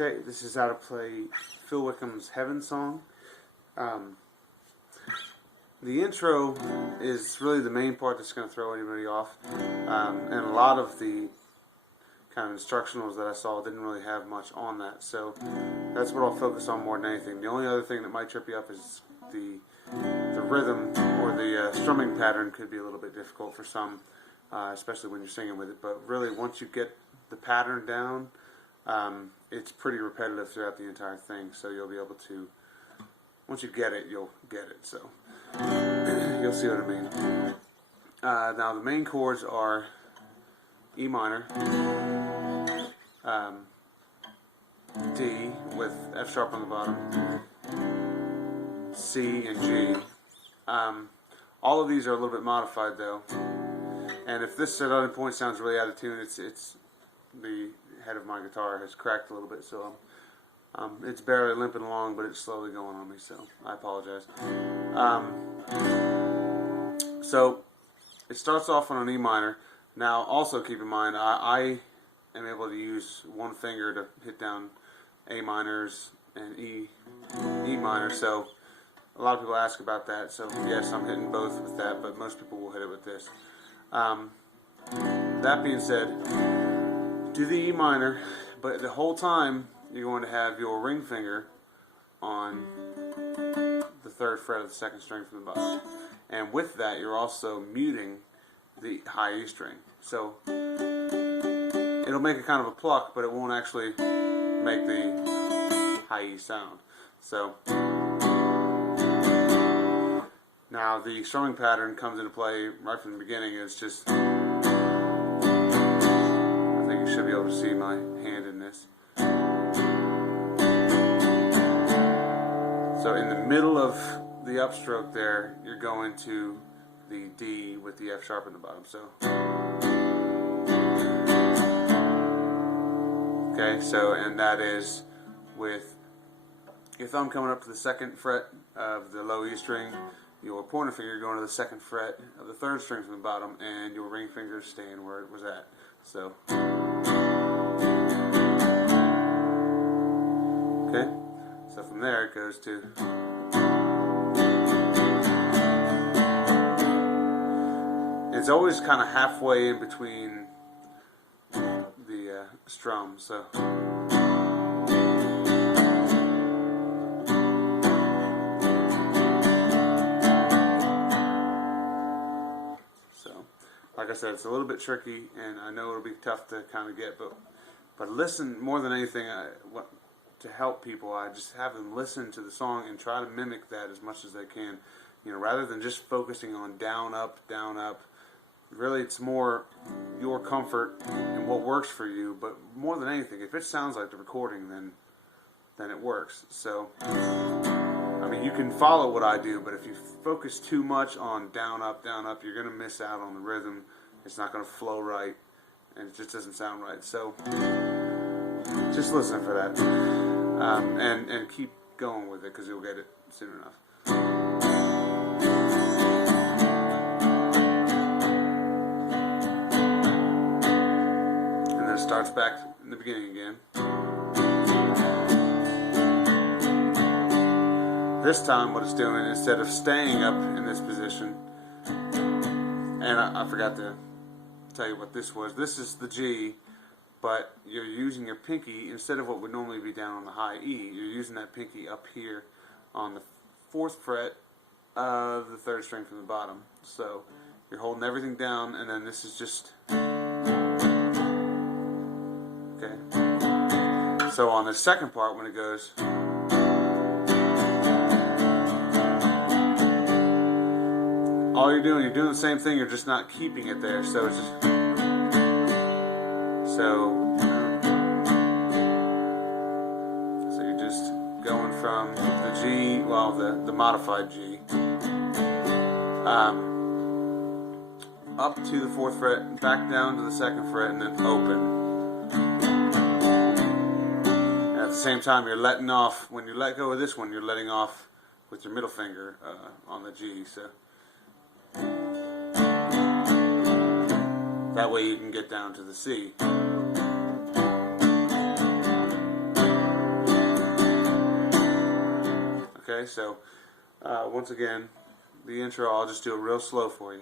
Okay, this is how to play Phil Wickham's Heaven song. The intro is really the main part that's going to throw anybody off, and a lot of the kind of instructionals that I saw didn't really have much on that, so that's what I'll focus on more than anything. The only other thing that might trip you up is the rhythm or the strumming pattern could be a little bit difficult for some, especially when you're singing with it, but really once you get the pattern down, it's pretty repetitive throughout the entire thing, so you'll be able to, once you get it, you'll get it, so you'll see what I mean. Now the main chords are E minor, D with F sharp on the bottom, C and G. All of these are a little bit modified though, and if this at other point sounds really out of tune, it's the head of my guitar has cracked a little bit, so it's barely limping along, but it's slowly going on me, so I apologize. So it starts off on an E minor. Now also keep in mind I am able to use one finger to hit down A minors and E minor, so a lot of people ask about that, so yes, I'm hitting both with that, but most people will hit it with this. That being said, do the E minor, but the whole time you're going to have your ring finger on the 3rd fret of the 2nd string from the bottom. And with that, you're also muting the high E string. So it'll make a kind of a pluck, but it won't actually make the high E sound. So now the strumming pattern comes into play right from the beginning. It's just, I think you should be able to see my hand in this. So in the middle of the upstroke there, you're going to the D with the F sharp in the bottom. So, okay, so, and that is with your thumb coming up to the 2nd fret of the low E string, your pointer finger going to the 2nd fret of the 3rd string from the bottom, and your ring finger staying where it was at. So, okay, so from there it goes to, it's always kind of halfway in between the strum, so. Like I said, it's a little bit tricky, and I know it'll be tough to kind of get, but listen more than anything. To help people, I just have them listen to the song and try to mimic that as much as they can. You know, rather than just focusing on down, up, down, up. Really, it's more your comfort and what works for you. But more than anything, if it sounds like the recording, then it works. So, I mean, you can follow what I do, but if you focus too much on down, up, you're going to miss out on the rhythm. It's not going to flow right, and it just doesn't sound right. So, just listen for that, and keep going with it, because you'll get it soon enough. And then it starts back in the beginning again. This time what it's doing, instead of staying up in this position, and I forgot to tell you what this was. This is the G, but you're using your pinky, instead of what would normally be down on the high E, you're using that pinky up here on the 4th fret of the 3rd string from the bottom. So you're holding everything down, and then this is just, okay. So on the second part, when it goes, all you're doing the same thing, you're just not keeping it there. So it's just, so you're just going from the G, well, the modified G, up to the 4th fret, back down to the 2nd fret, and then open. And at the same time, you're letting off, when you let go of this one, you're letting off with your middle finger on the G. So that way you can get down to the C. Okay, so once again, the intro, I'll just do it real slow for you.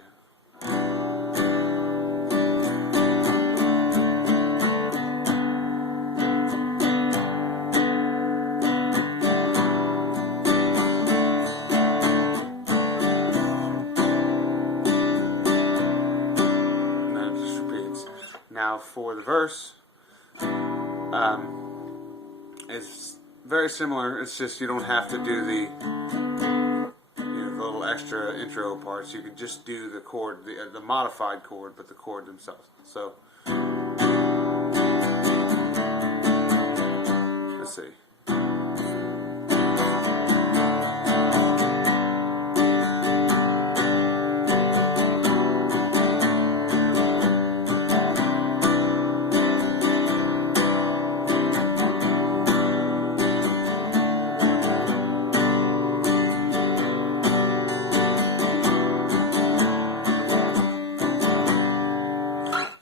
And then it just repeats. Now for the verse, it's very similar. It's just you don't have to do the little extra intro parts. You could just do the chord, the modified chord, but the chord themselves. So let's see.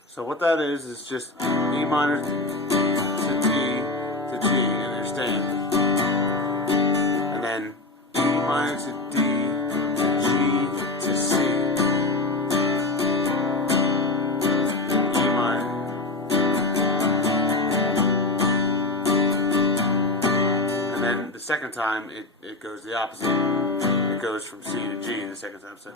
So what that is just E minor to D to G, and you're staying. And then E minor to D to G to C. E minor. And then the second time it goes the opposite. It goes from C to G the second time. So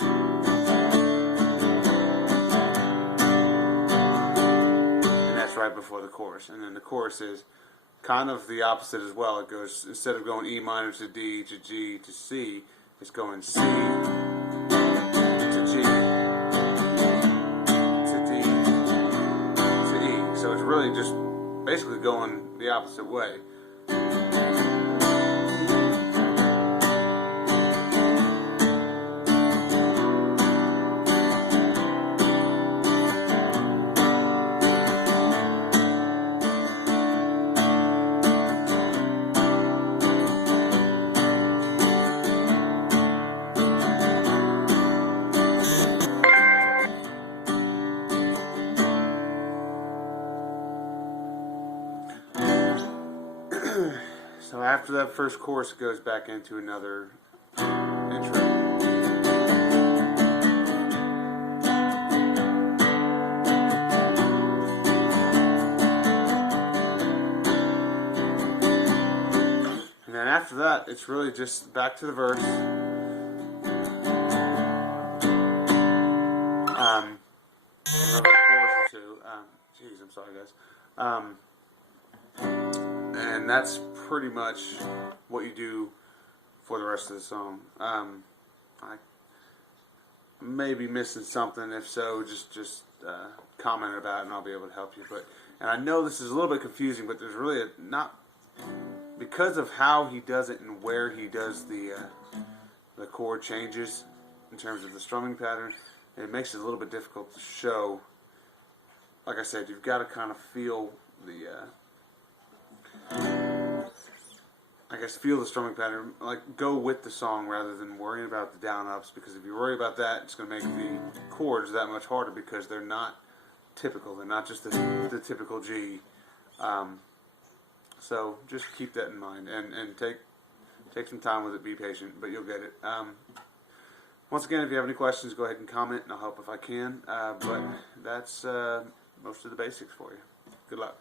right before the chorus, and then the chorus is kind of the opposite as well. It goes, instead of going E minor to D to G to C, it's going C to G to D to E. So it's really just basically going the opposite way. So after that first chorus, it goes back into another intro. And then after that, it's really just back to the verse. Another chorus or two. Jeez, I'm sorry, guys. And that's pretty much what you do for the rest of the song. I may be missing something. If so, just comment about it, and I'll be able to help you. And I know this is a little bit confusing, but there's really not, because of how he does it and where he does the chord changes in terms of the strumming pattern. It makes it a little bit difficult to show. Like I said, you've got to kind of feel feel the strumming pattern, like go with the song rather than worrying about the down ups, because if you worry about that, it's going to make the chords that much harder, because they're not typical. They're not just the typical G. So just keep that in mind, and take some time with it. Be patient, but you'll get it. Once again, if you have any questions, go ahead and comment, and I'll help if I can. But that's most of the basics for you. Good luck.